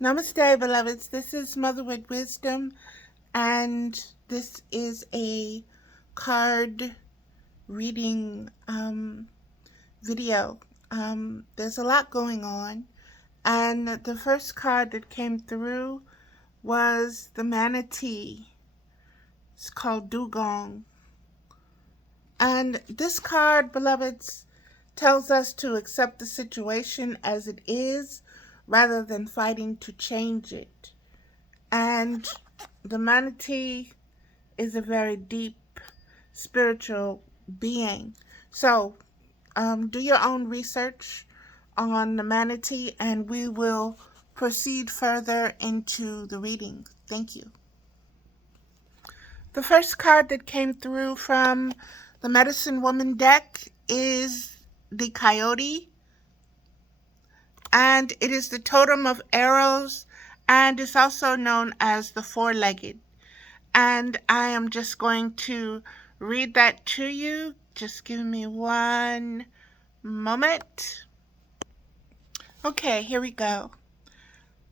Namaste, beloveds. This is Mother with Wisdom, and this is a card reading video. There's a lot going on, and the first card that came through was the MANATEE. It's called DUGONG. And this card, beloveds, tells us to accept the situation as it is rather than fighting to change it. And the manatee is a very deep spiritual being. So do your own research on the manatee, and we will proceed further into the reading. Thank you. The first card that came through from the Medicine Woman deck is the Coyote, and it is the totem of arrows, and it's also known as the four-legged. And I am just going to read that to you. Just give me one moment. Okay, here we go.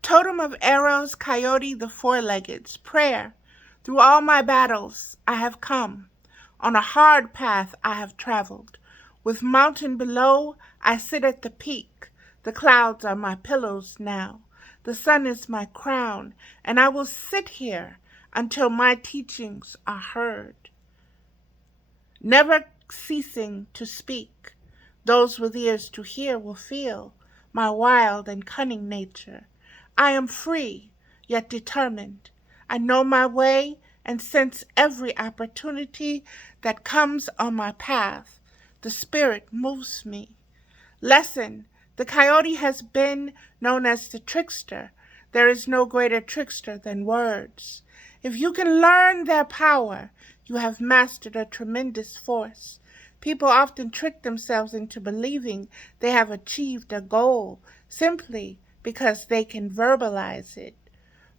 Totem of arrows, Coyote, the four-leggeds. Prayer. Through all my battles I have come. On a hard path I have traveled. With mountain below I sit at the peak. The clouds are my pillows now. The sun is my crown, and I will sit here until my teachings are heard. Never ceasing to speak, those with ears to hear will feel my wild and cunning nature. I am free, yet determined. I know my way and sense every opportunity that comes on my path. The spirit moves me. Lesson: the coyote has been known as the trickster. There is no greater trickster than words. If you can learn their power, you have mastered a tremendous force. People often trick themselves into believing they have achieved a goal simply because they can verbalize it.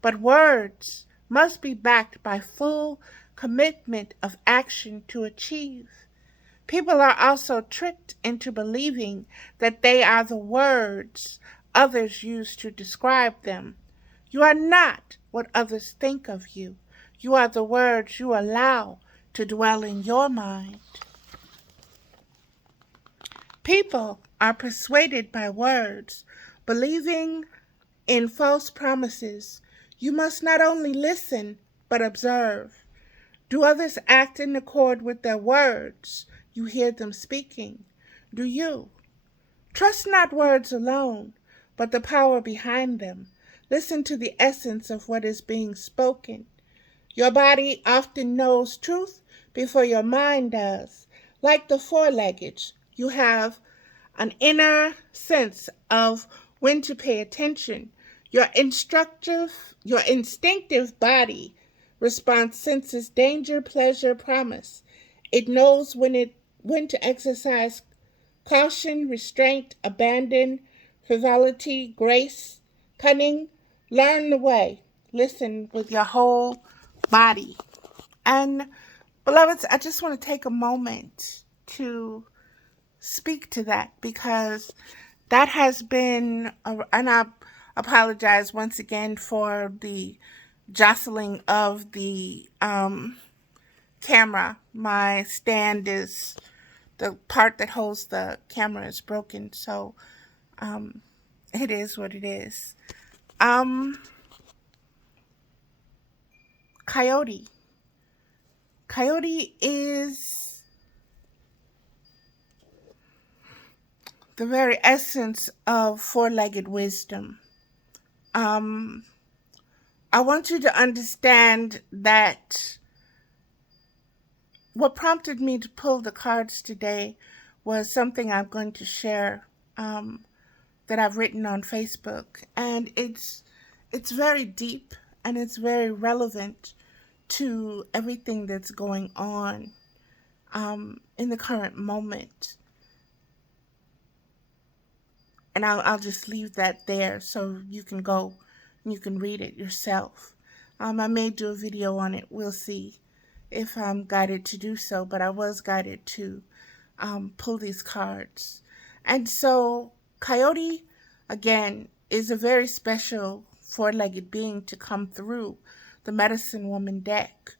But words must be backed by full commitment of action to achieve. People are also tricked into believing that they are the words others use to describe them. You are not what others think of you. You are the words you allow to dwell in your mind. People are persuaded by words, believing in false promises. You must not only listen, but observe. Do others act in accord with their words? You hear them speaking. Do you? Trust not words alone, but the power behind them. Listen to the essence of what is being spoken. Your body often knows truth before your mind does. Like the four-legged, you have an inner sense of when to pay attention. Your instinctive body response senses danger, pleasure, promise. It knows when to exercise caution, restraint, abandon, frivolity, grace, cunning. Learn the way. Listen with your whole body. And beloveds, I just want to take a moment to speak to that, because that has been, and I apologize once again for the jostling of the camera. My stand is, the part that holds the camera is broken, so it is what it is. Coyote. Coyote is the very essence of four-legged wisdom. I want you to understand that what prompted me to pull the cards today was something I'm going to share that I've written on Facebook. And it's very deep, and it's very relevant to everything that's going on in the current moment. And I'll just leave that there so you can go and you can read it yourself. I may do a video on it. We'll see if I'm guided to do so, but I was guided to pull these cards. And so Coyote, again, is a very special four-legged being to come through the medicine woman deck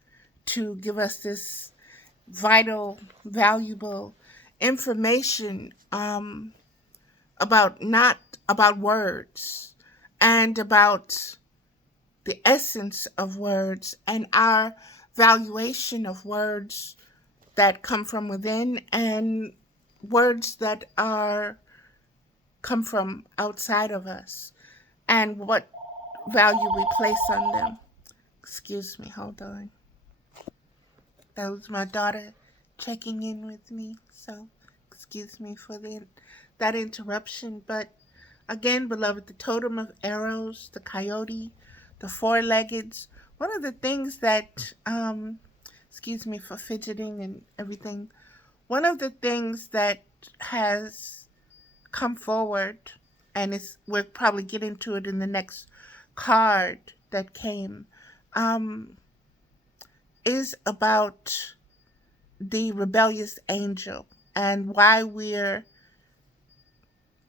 to give us this vital, valuable information about words and about the essence of words and our valuation of words that come from within and words that come from outside of us and what value we place on them. Excuse me, hold on. That was my daughter checking in with me, so excuse me for that interruption. But again, beloved, the totem of arrows, the coyote, the four-leggeds, one of the things that, excuse me for fidgeting and everything, one of the things that has come forward, and we'll probably get into it in the next card that came, is about the rebellious angel and why we're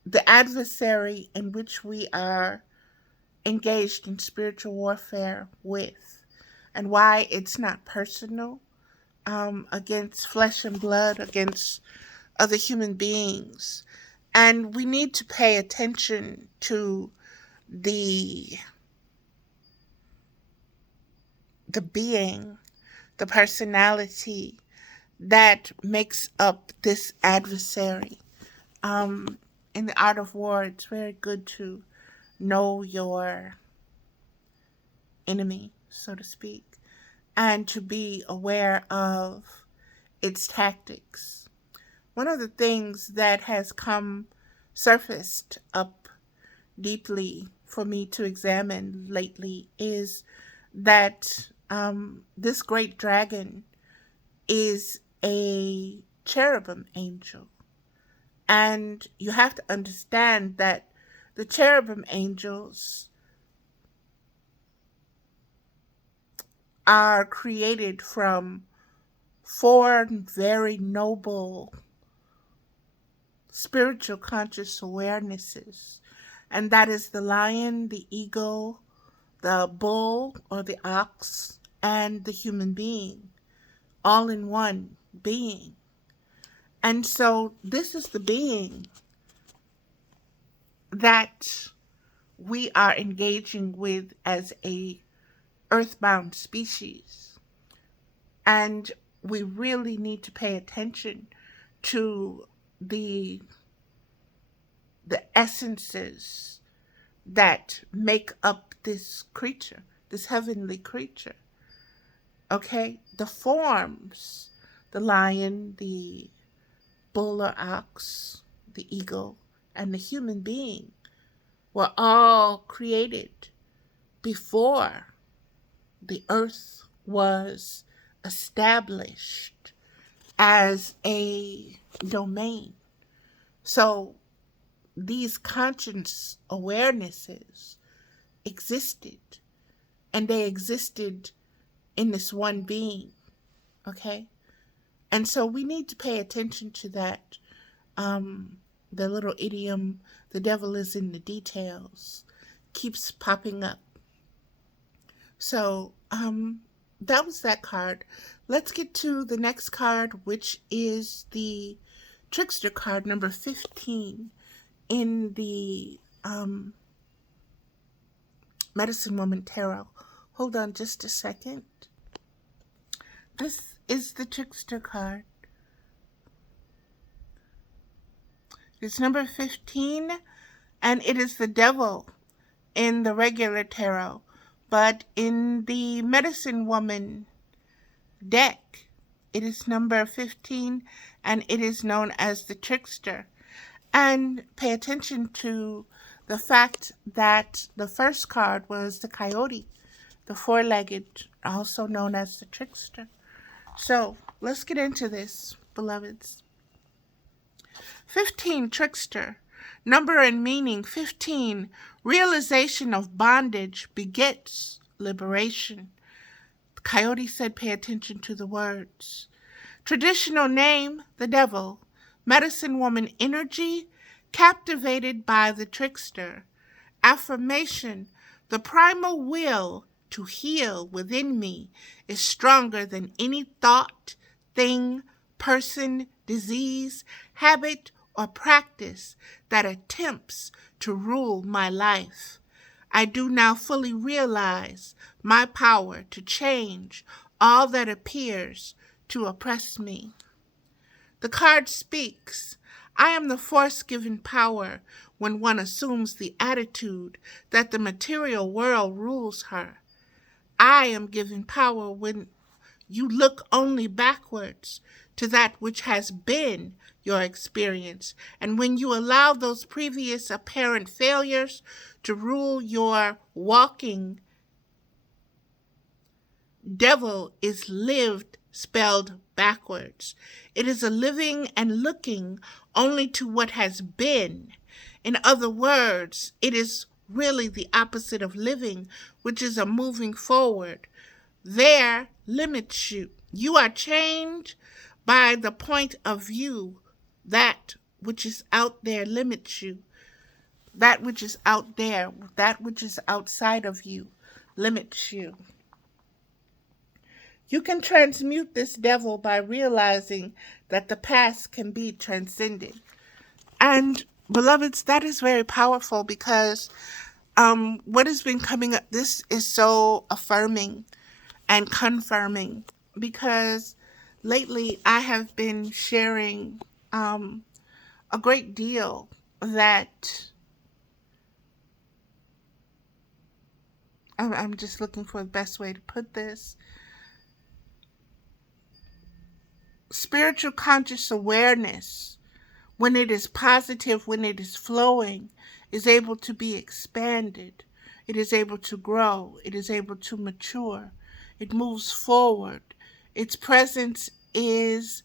the adversary in which we are engaged in spiritual warfare with, and why it's not personal against flesh and blood, against other human beings. And we need to pay attention to the being, the personality that makes up this adversary. In the art of war, it's very good to know your enemy, so to speak, and to be aware of its tactics. One of the things that has surfaced up deeply for me to examine lately is that this great dragon is a cherubim angel. And you have to understand that the cherubim angels are created from four very noble spiritual conscious awarenesses. And that is the lion, the eagle, the bull or the ox, and the human being, all in one being. And so this is the being that we are engaging with as a earthbound species. And we really need to pay attention to the essences that make up this creature, this heavenly creature. Okay? The forms, the lion, the bull or ox, the eagle, and the human being were all created before the earth was established as a domain. So these conscious awarenesses existed, and they existed in this one being, okay? And so we need to pay attention to that. The little idiom, the devil is in the details, keeps popping up. So that was that card. Let's get to the next card, which is the trickster card, number 15 in the Medicine Woman Tarot. Hold on just a second. This is the trickster card. It's number 15, and it is the devil in the regular tarot. But in the Medicine Woman deck, it is number 15, and it is known as the trickster. And pay attention to the fact that the first card was the coyote, the four-legged, also known as the trickster. So let's get into this, beloveds. 15, trickster. Number and meaning, 15. Realization of bondage begets liberation. The coyote said, pay attention to the words. Traditional name, the devil. Medicine woman energy, captivated by the trickster. Affirmation, The primal will to heal within me is stronger than any thought, thing, person, disease, habit, or practice that attempts to rule my life. I do now fully realize my power to change all that appears to oppress me. The card speaks. I am the force given power when one assumes the attitude that the material world rules her. I am given power when you look only backwards to that which has been your experience, and when you allow those previous apparent failures to rule your walking. Devil is lived spelled backwards. It is a living and looking only to what has been. In other words, it is really the opposite of living, which is a moving forward. There limits you. You are chained by the point of view. That which is out there limits you. That which is out there, that which is outside of you, limits you. You can transmute this devil by realizing that the past can be transcended. And beloveds, that is very powerful because what has been coming up, this is so affirming and confirming, because lately I have been sharing a great deal that I'm just looking for the best way to put this. Spiritual conscious awareness, when it is positive, when it is flowing, is able to be expanded. It is able to grow. It is able to mature. It moves forward. Its presence is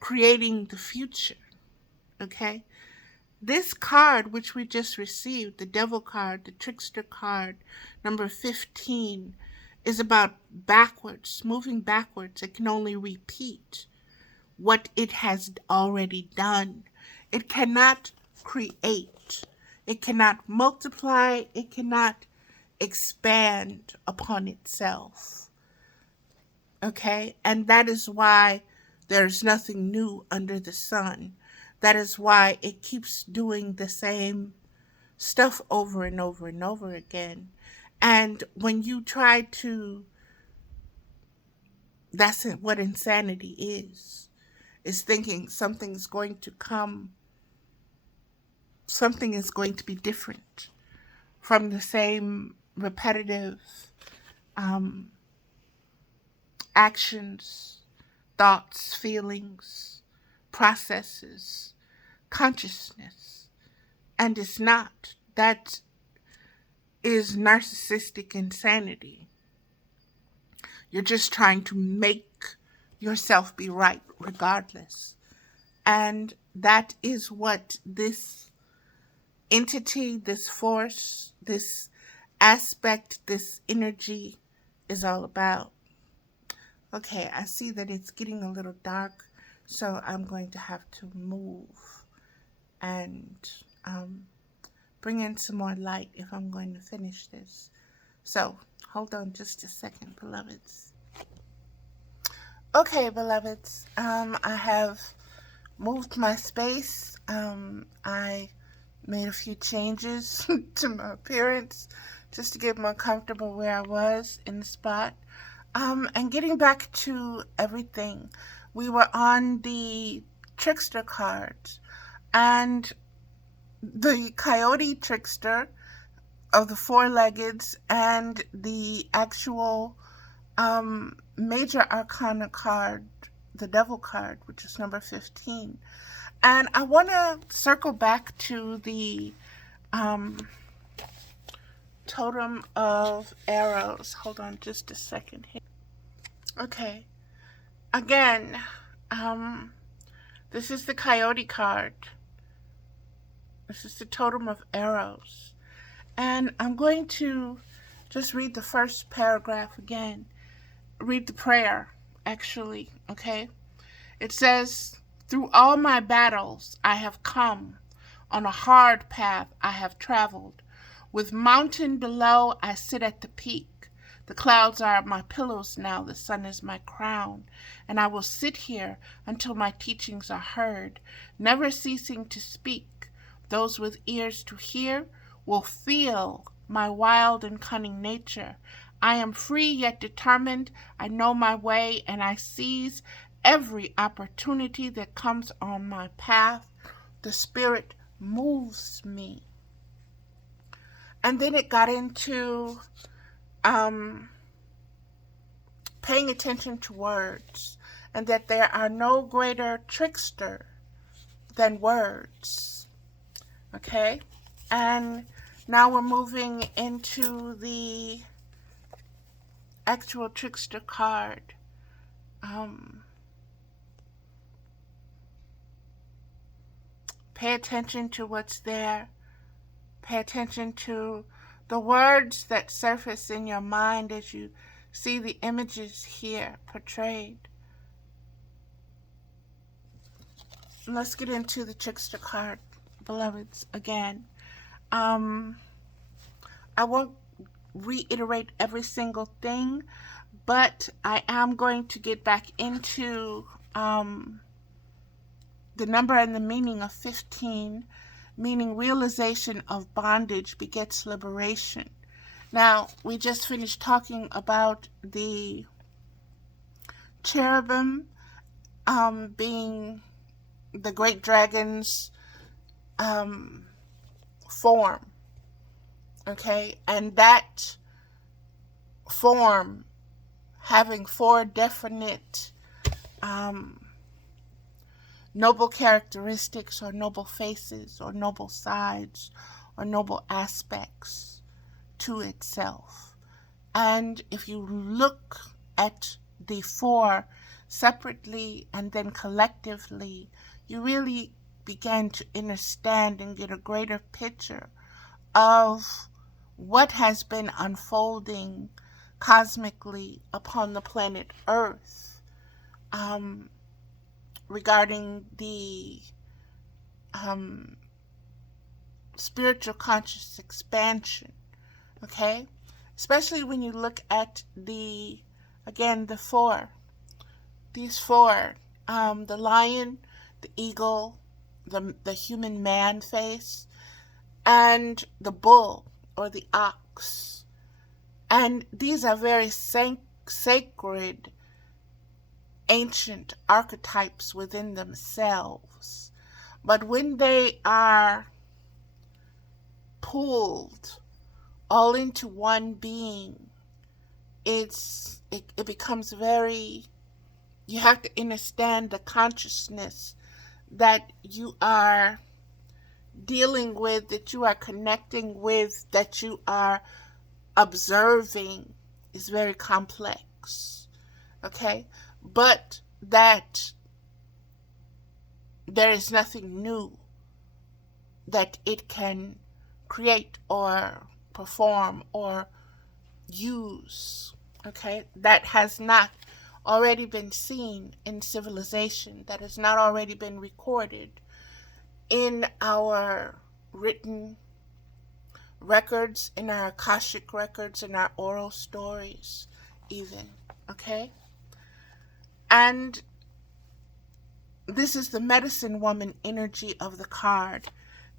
creating the future. Okay? This card, which we just received, the Devil card, the Trickster card, number 15, is about backwards, moving backwards. It can only repeat what it has already done. It cannot create. It cannot multiply. It cannot expand upon itself. Okay? And that is why there's nothing new under the sun. That is why it keeps doing the same stuff over and over and over again. And when you try to, that's what insanity is thinking something's going to come, something is going to be different from the same repetitive actions, thoughts, feelings, processes, consciousness. And it's not. That is narcissistic insanity. You're just trying to make yourself be right regardless. And that is what this entity, this force, this aspect, this energy is all about. Okay, I see that it's getting a little dark, so I'm going to have to move and bring in some more light if I'm going to finish this. So, hold on just a second, beloveds. Okay, beloveds, I have moved my space. I made a few changes to my appearance just to get more comfortable where I was in the spot. And getting back to everything, we were on the Trickster cards, and the Coyote Trickster of the four-leggeds and the actual Major Arcana card, the Devil card, which is number 15. And I want to circle back to the Totem of Arrows. Hold on just a second here. Okay. Again, this is the Coyote card. This is the Totem of Arrows. And I'm going to just read the first paragraph again. Read the prayer, actually, okay? It says, "Through all my battles I have come, on a hard path I have traveled. With mountain below, I sit at the peak. The clouds are my pillows now, the sun is my crown, and I will sit here until my teachings are heard, never ceasing to speak. Those with ears to hear will feel my wild and cunning nature. I am free yet determined. I know my way, and I seize every opportunity that comes on my path. The spirit moves me. And then it got into paying attention to words, and that there are no greater trickster than words. Okay? And now we're moving into the actual trickster card. Pay attention to what's there. Pay attention to the words that surface in your mind as you see the images here portrayed. Let's get into the trickster card, beloveds, again. I won't reiterate every single thing, but I am going to get back into the number and the meaning of 15, meaning realization of bondage begets liberation. Now, we just finished talking about the cherubim being the great dragon's form, okay? And that form having 4 definite noble characteristics or noble faces or noble sides or noble aspects to itself. And if you look at the 4 separately and then collectively, you really begin to understand and get a greater picture of what has been unfolding cosmically upon the planet Earth regarding the spiritual conscious expansion, okay? Especially when you look at the 4. These 4, the lion, the eagle, the human man face, and the bull or the ox. And these are very sacred, ancient archetypes within themselves. But when they are pulled all into one being, it becomes very, you have to understand the consciousness that you are dealing with, that you are connecting with, that you are observing is very complex, okay? But that there is nothing new that it can create or perform or use, okay? That has not already been seen in civilization, that has not already been recorded in our written records, in our Akashic records, in our oral stories even, okay? And this is the medicine woman energy of the card,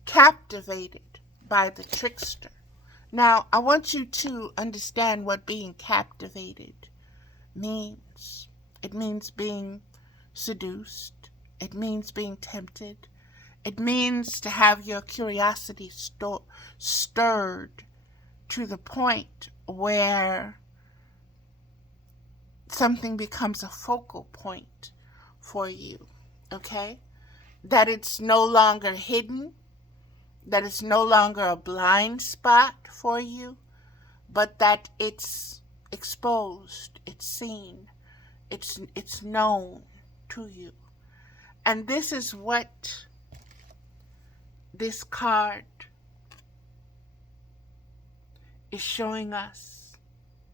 captivated by the trickster. Now, I want you to understand what being captivated means. It means being seduced. It means being tempted. It means to have your curiosity stirred to the point where something becomes a focal point for you, okay? That it's no longer hidden, that it's no longer a blind spot for you, but that it's exposed, it's seen, it's known to you. And this is what this card is showing us,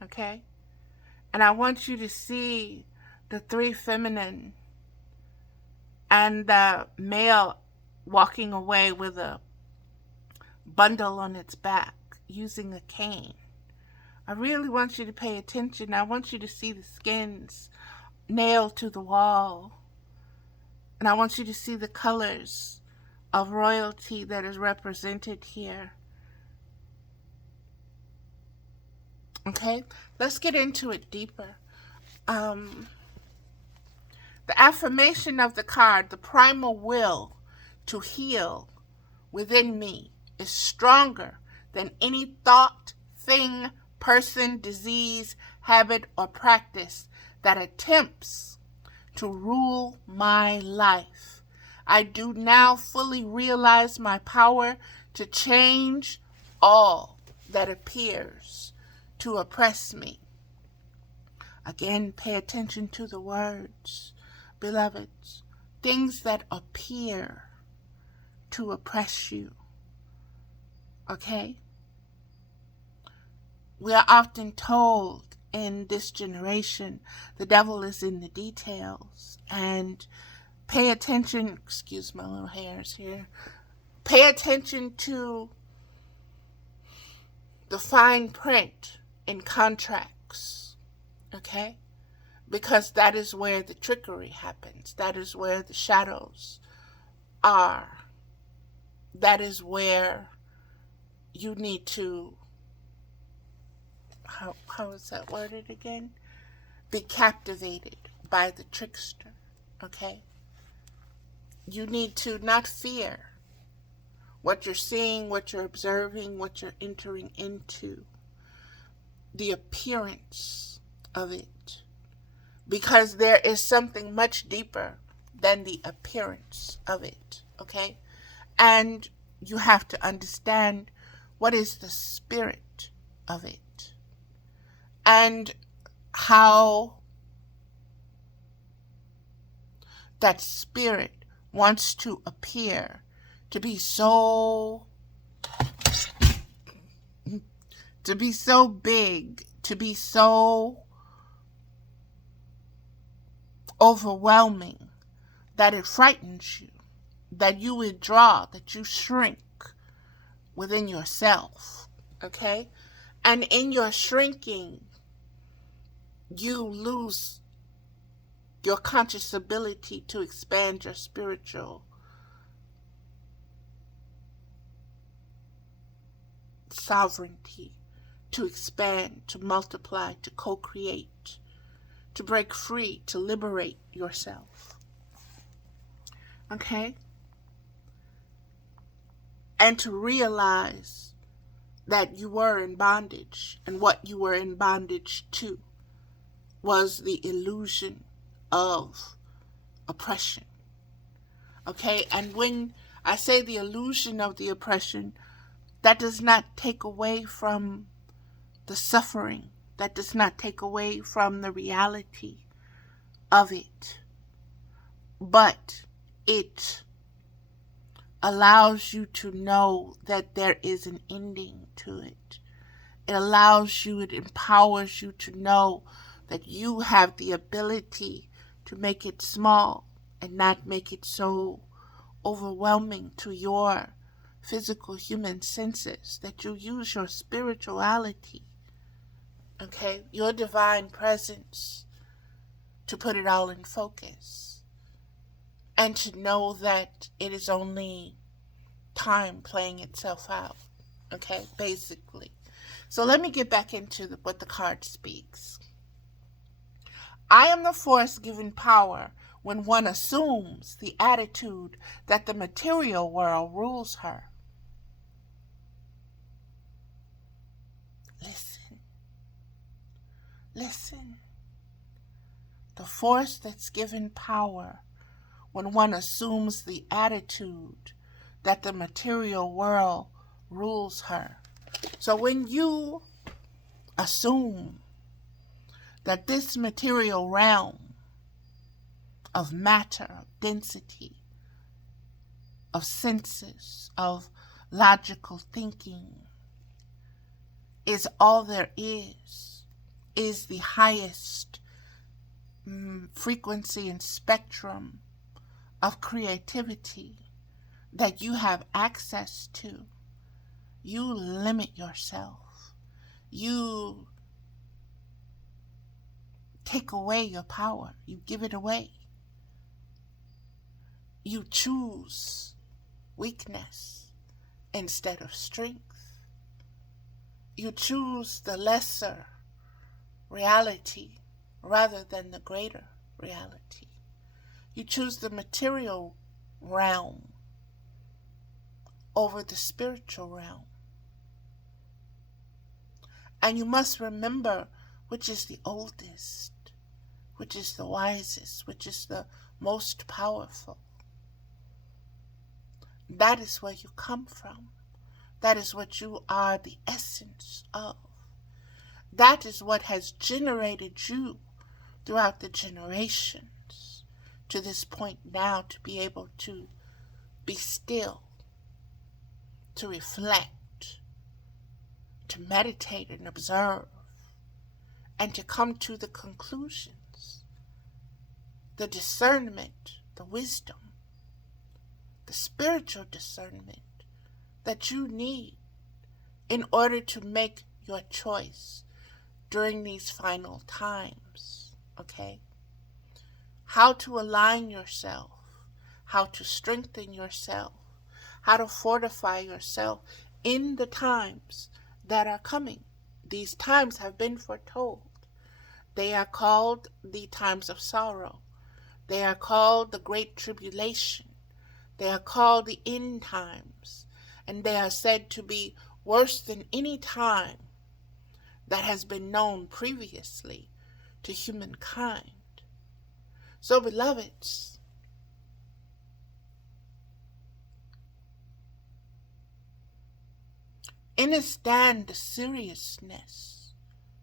okay? And I want you to see the 3 feminine and the male walking away with a bundle on its back. using a cane. I really want you to pay attention. I want you to see the skins nailed to the wall. And I want you to see the colors of royalty that is represented here. Okay, let's get into it deeper. The affirmation of the card, the primal will to heal within me, is stronger than any thought, thing, person, disease, habit, or practice that attempts to rule my life. I do now fully realize my power to change all that appears to oppress me. Again, pay attention to the words, beloveds. Things that appear to oppress you. Okay? We are often told in this generation, the devil is in the details. And pay attention, excuse my little hairs here, pay attention to the fine print in contracts, okay? Because that is where the trickery happens. That is where the shadows are. That is where you need to, how is that worded again? Be captivated by the trickster, okay? You need to not fear what you're seeing, what you're observing, what you're entering into, the appearance of it, because there is something much deeper than the appearance of it, okay? And you have to understand what is the spirit of it and how that spirit wants to appear to be so big, to be so overwhelming that it frightens you, that you withdraw, that you shrink within yourself, okay? And in your shrinking, you lose your conscious ability to expand your spiritual sovereignty, to expand, to multiply, to co-create, to break free, to liberate yourself. Okay? And to realize that you were in bondage, and what you were in bondage to was the illusion of oppression. Okay? And when I say the illusion of the oppression, that does not take away from the suffering. That does not take away from the reality of it. But it allows you to know that there is an ending to it. It allows you, it empowers you to know that you have the ability to make it small and not make it so overwhelming to your physical human senses, that you use your spirituality, okay, your divine presence, to put it all in focus, and to know that it is only time playing itself out, okay, basically. So let me get back into what the card speaks. I am the force given power when one assumes the attitude that the material world rules her. Listen. The force that's given power when one assumes the attitude that the material world rules her. So when you assume that this material realm of matter, of density, of senses, of logical thinking is all there is the highest frequency and spectrum of creativity that you have access to, you limit yourself. You take away your power. You give it away. You choose weakness instead of strength. You choose the lesser reality rather than the greater reality. You choose the material realm over the spiritual realm. And you must remember which is the oldest, which is the wisest, which is the most powerful. That is where you come from. That is what you are the essence of. That is what has generated you throughout the generations to this point now, to be able to be still, to reflect, to meditate and observe, and to come to the conclusions, the discernment, the wisdom, the spiritual discernment that you need in order to make your choice during these final times, okay? How to align yourself, how to strengthen yourself, how to fortify yourself in the times that are coming. These times have been foretold. They are called the times of sorrow. They are called the Great Tribulation. They are called the end times. And they are said to be worse than any time that has been known previously to humankind. So, beloveds, understand the seriousness